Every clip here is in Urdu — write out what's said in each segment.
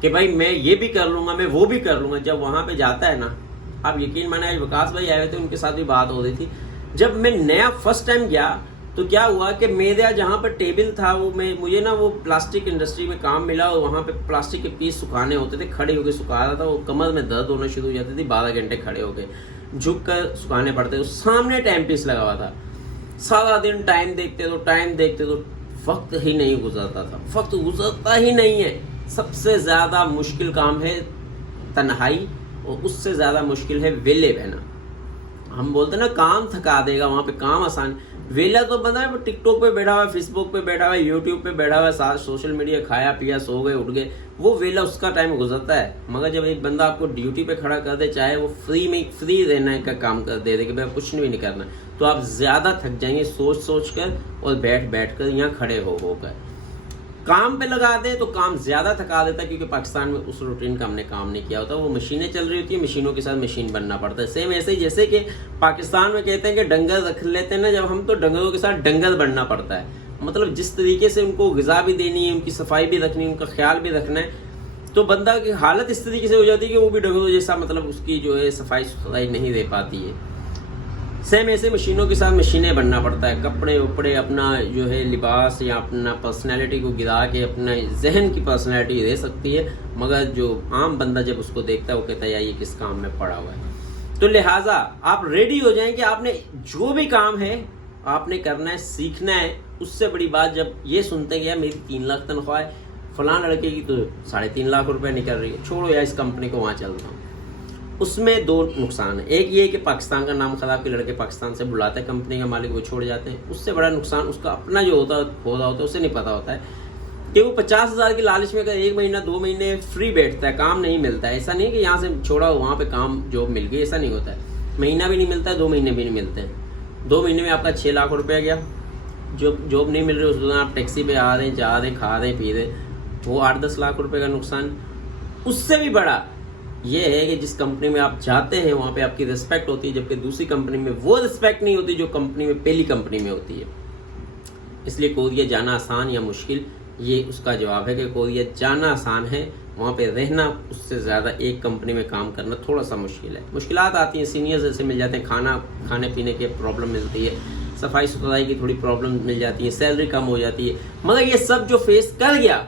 کہ بھائی میں یہ بھی کر لوں گا، میں وہ بھی کر لوں گا. جب وہاں پہ جاتا ہے نا، آپ یقین مانیں، وکاس بھائی آئے ہوئے تھے، ان کے ساتھ بھی بات ہو رہی تھی. جب میں نیا فرسٹ ٹائم گیا تو کیا ہوا کہ میرا جہاں پر ٹیبل تھا وہ مجھے نا وہ پلاسٹک انڈسٹری میں کام ملا، اور وہاں پہ پلاسٹک کے پیس سکھانے ہوتے تھے، کھڑے ہو کے سکھا رہا تھا. وہ کمر میں درد ہونا شروع ہو جاتی تھی، 12 گھنٹے کھڑے ہو کے جھک کر سکھانے پڑتے. اس سامنے ٹائم پیس لگا ہوا تھا، سارا دن ٹائم دیکھتے تو وقت ہی نہیں گزرتا تھا. وقت گزرتا ہی نہیں ہے. سب سے زیادہ مشکل کام ہے تنہائی، اور اس سے زیادہ مشکل ہے ویلے بہنا. ہم بولتے ہیں نا کام تھکا دے گا، وہاں پہ کام آسان. ویلا تو بندہ ہے ٹک ٹاک پہ بیٹھا ہوا ہے، فیس بک پہ بیٹھا ہوا ہے، یوٹیوب پہ بیٹھا ہوا ہے، ساتھ سوشل میڈیا کھایا پیا سو گئے اٹھ گئے، وہ ویلا اس کا ٹائم گزرتا ہے. مگر جب ایک بندہ آپ کو ڈیوٹی پہ کھڑا کر دے، چاہے وہ فری رہنا کا کام کر دے کہ بھائی کچھ بھی نہیں کرنا، تو آپ زیادہ تھک جائیں گے سوچ کر اور بیٹھ کر یہاں کھڑے ہو کر. کام پہ لگا دے تو کام زیادہ تھکا دیتا ہے، کیونکہ پاکستان میں اس روٹین کا ہم نے کام نہیں کیا ہوتا. وہ مشینیں چل رہی ہوتی ہیں، مشینوں کے ساتھ مشین بننا پڑتا ہے. سیم ایسے ہی جیسے کہ پاکستان میں کہتے ہیں کہ ڈنگر رکھ لیتے ہیں نا جب ہم، تو ڈنگروں کے ساتھ ڈنگر بننا پڑتا ہے. مطلب جس طریقے سے ان کو غذا بھی دینی ہے، ان کی صفائی بھی رکھنی ہے، ان کا خیال بھی رکھنا ہے، تو بندہ کی حالت اس طریقے سے ہو جاتی ہے کہ وہ بھی ڈنگروں جیسا مطلب اس کی جو ہے صفائی ستھرائی نہیں دے پاتی ہے. سیم ایسے مشینوں کے ساتھ مشینیں بننا پڑتا ہے. کپڑے وپڑے اپنا جو ہے لباس یا اپنا پرسنالٹی کو گرا کے اپنا ذہن کی پرسنالٹی دے سکتی ہے، مگر جو عام بندہ جب اس کو دیکھتا ہے وہ کہتا ہے یہ کس کام میں پڑا ہوا ہے. تو لہٰذا آپ ریڈی ہو جائیں کہ آپ نے جو بھی کام ہے آپ نے کرنا ہے، سیکھنا ہے. اس سے بڑی بات جب یہ سنتے گیا میری 3 لاکھ تنخواہ ہے، فلاں لڑکے کی تو 3.5 لاکھ روپے نکل رہی ہے، چھوڑو یا اس کمپنی کو وہاں چلتا ہوں. اس میں 2 نقصان ہیں. ایک یہ کہ پاکستان کا نام خراب، کے لڑکے پاکستان سے بلاتے ہیں، کمپنی کا مالک وہ چھوڑ جاتے ہیں. اس سے بڑا نقصان اس کا اپنا جو ہو رہا ہوتا ہے اسے نہیں پتا ہوتا ہے کہ وہ 50,000 کی لالچ میں اگر 1 مہینہ 2 مہینے فری بیٹھتا ہے، کام نہیں ملتا ہے. ایسا نہیں کہ یہاں سے چھوڑا وہاں پہ کام جاب مل گئی، ایسا نہیں ہوتا ہے. مہینہ بھی نہیں ملتا ہے، 2 مہینے بھی نہیں ملتے ہیں. 2 مہینے میں آپ کا 6 لاکھ روپیہ گیا. جاب نہیں مل رہی، اس دوران آپ ٹیکسی پہ آ رہے ہیں، جا رہے ہیں، کھا رہے ہیں، پی رہے، وہ 8-10 لاکھ روپے کا نقصان. اس سے بھی بڑا یہ ہے کہ جس کمپنی میں آپ جاتے ہیں وہاں پہ آپ کی رسپیکٹ ہوتی ہے، جبکہ دوسری کمپنی میں وہ رسپیکٹ نہیں ہوتی جو کمپنی میں پہلی کمپنی میں ہوتی ہے. اس لیے کوریا جانا آسان یا مشکل، یہ اس کا جواب ہے کہ کوریا جانا آسان ہے، وہاں پہ رہنا اس سے زیادہ ایک کمپنی میں کام کرنا تھوڑا سا مشکل ہے. مشکلات آتی ہیں، سینئرز ایسے مل جاتے ہیں، کھانے پینے کے پرابلم ملتی ہے، صفائی ستھرائی کی تھوڑی پرابلم مل جاتی ہے، سیلری کم ہو جاتی ہے. مگر یہ سب جو فیس کر گیا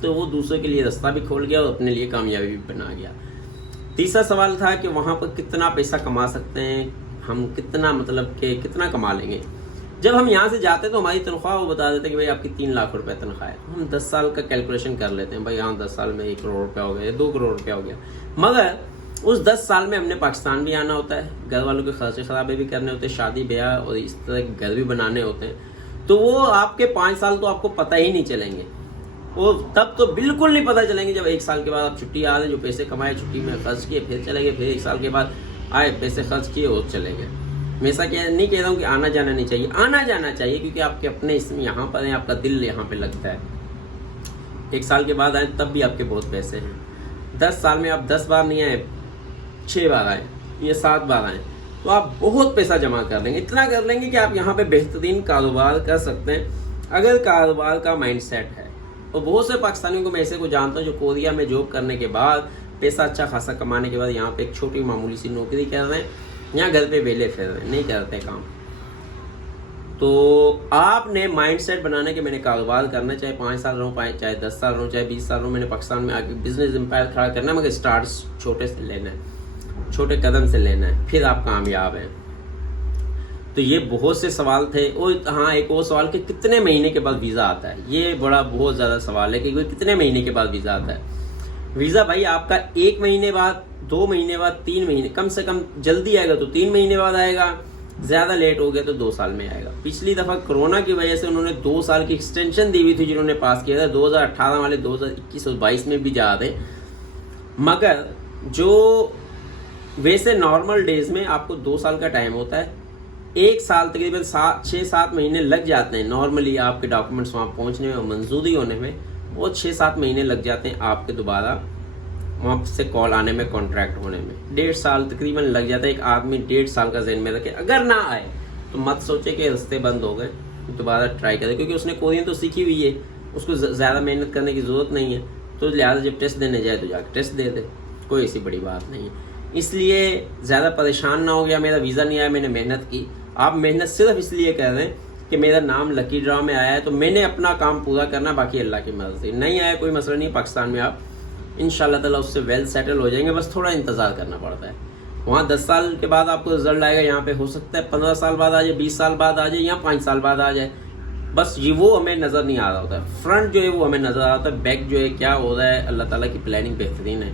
تو وہ دوسرے کے لیے رستہ بھی کھول گیا اور اپنے لیے کامیابی بھی بنا گیا. تیسرا سوال تھا کہ وہاں پر کتنا پیسہ کما سکتے ہیں ہم، کتنا مطلب کہ کتنا کما لیں گے. جب ہم یہاں سے جاتے تو ہماری تنخواہ وہ بتا دیتے کہ بھائی آپ کی 3 لاکھ روپے تنخواہ ہے. ہم 10 سال کا کیلکولیشن کر لیتے ہیں، بھائی ہاں 10 سال میں 1 کروڑ روپیہ ہو گیا، 2 کروڑ روپیہ ہو گیا. مگر اس 10 سال میں ہم نے پاکستان بھی آنا ہوتا ہے، گھر والوں کے خرچے خرابے بھی کرنے ہوتے ہیں، شادی بیاہ اور اس طرح گھر بھی بنانے ہوتے ہیں. تو وہ آپ کے 5 سال تو آپ کو پتہ ہی نہیں چلیں گے، وہ تب تو بالکل نہیں پتہ چلیں گے جب 1 سال کے بعد آپ چھٹی آ رہے، جو پیسے کمائے چھٹی میں خرچ کیے، پھر چلے گئے، پھر 1 سال کے بعد آئے پیسے خرچ کیے اور چلے گئے. میں ایسا نہیں کہہ رہا ہوں کہ آنا جانا نہیں چاہیے، آنا جانا چاہیے، کیونکہ آپ کے اپنے اس میں یہاں پر ہیں، آپ کا دل یہاں پہ لگتا ہے. 1 سال کے بعد آئیں تب بھی آپ کے بہت پیسے ہیں. 10 سال میں آپ 10 بار نہیں آئے، 6 بار آئے یا 7 بار آئے تو آپ بہت پیسہ جمع کر لیں گے. اتنا کر لیں گے کہ آپ یہاں پہ بہترین کاروبار کر سکتے ہیں اگر کاروبار کا مائنڈ سیٹ ہے. اور بہت سے پاکستانیوں کو میں ایسے کو جانتا ہوں جو کوریا میں جاب کرنے کے بعد پیسہ اچھا خاصا کمانے کے بعد یہاں پہ ایک چھوٹی معمولی سی نوکری کر رہے ہیں، یہاں گھر پہ ویلے پھر رہے ہیں، نہیں کرتے کام. تو آپ نے مائنڈ سیٹ بنانا کہ میں نے کاروبار کرنا، چاہے 5 سال رہوں، چاہے 10 سال رہوں، چاہے 20 سال رہوں، میں نے پاکستان میں آگے بزنس امپائر کھڑا کرنا ہے، مگر اسٹارٹ چھوٹے سے لینا ہے، چھوٹے قدم سے لینا ہے، پھر آپ کامیاب ہیں. تو یہ بہت سے سوال تھے. اور ہاں ایک اور سوال کہ کتنے مہینے کے بعد ویزا آتا ہے، یہ بڑا بہت زیادہ سوال ہے کہ کتنے مہینے کے بعد ویزا آتا ہے. ویزا بھائی آپ کا 1 مہینے بعد، 2 مہینے بعد، 3 مہینے، کم سے کم جلدی آئے گا تو 3 مہینے بعد آئے گا، زیادہ لیٹ ہو گیا تو 2 سال میں آئے گا. پچھلی دفعہ کرونا کی وجہ سے انہوں نے 2 سال کی ایکسٹینشن دی ہوئی تھی جنہوں نے پاس کیا تھا، 2018 والے 2021 اور 22 میں بھی جا رہے. مگر جو ویسے نارمل ڈیز میں آپ کو 2 سال کا ٹائم ہوتا ہے، 1 سال تقریباً 6-7 مہینے لگ جاتے ہیں نارملی آپ کے ڈاکومنٹس وہاں پہنچنے میں اور منظوری ہونے میں، وہ 6-7 مہینے لگ جاتے ہیں آپ کے دوبارہ وہاں سے کال آنے میں، کانٹریکٹ ہونے میں. 1.5 سال تقریباً لگ جاتا ہے. ایک آدمی 1.5 سال کا ذہن میں رکھے، اگر نہ آئے تو مت سوچے کہ رستے بند ہو گئے، دوبارہ ٹرائی کرے، کیونکہ اس نے کوڈنگ تو سیکھی ہوئی ہے، اس کو زیادہ محنت کرنے کی ضرورت نہیں ہے، تو لہٰذا جب ٹیسٹ دینے جائے تو جا کے ٹیسٹ دے دے، کوئی ایسی بڑی بات نہیں ہے۔ اس لیے زیادہ پریشان نہ ہو گیا، میرا ویزا نہیں آیا، میں نے محنت کی۔ آپ محنت صرف اس لیے کر رہے ہیں کہ میرا نام لکی ڈرا میں آیا ہے تو میں نے اپنا کام پورا کرنا، باقی اللہ کی مرضی۔ نہیں آیا کوئی مسئلہ نہیں، پاکستان میں آپ انشاءاللہ تعالیٰ اس سے ویل سیٹل ہو جائیں گے، بس تھوڑا انتظار کرنا پڑتا ہے۔ وہاں 10 سال کے بعد آپ کو رزلٹ آئے گا، یہاں پہ ہو سکتا ہے 15 سال بعد آ جائے، 20 سال بعد آ جائے، یا 5 سال بعد آ جائے، بس یہ وہ ہمیں نظر نہیں آ رہا ہوتا ہے۔ فرنٹ جو ہے وہ ہمیں نظر آ رہا ہوتا ہے، بیک جو ہے کیا ہو رہا ہے، اللہ تعالیٰ کی پلاننگ بہترین ہے،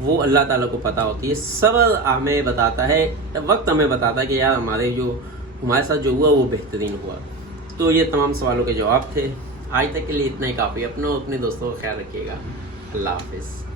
وہ اللہ تعالیٰ کو پتہ ہوتی ہے۔ صبر ہمیں بتاتا ہے، وقت ہمیں بتاتا ہے کہ یار ہمارے ساتھ جو ہوا وہ بہترین ہوا۔ تو یہ تمام سوالوں کے جواب تھے، آج تک کے لیے اتنا ہی کافی۔ اپنے دوستوں کا خیال رکھیے گا، اللہ حافظ۔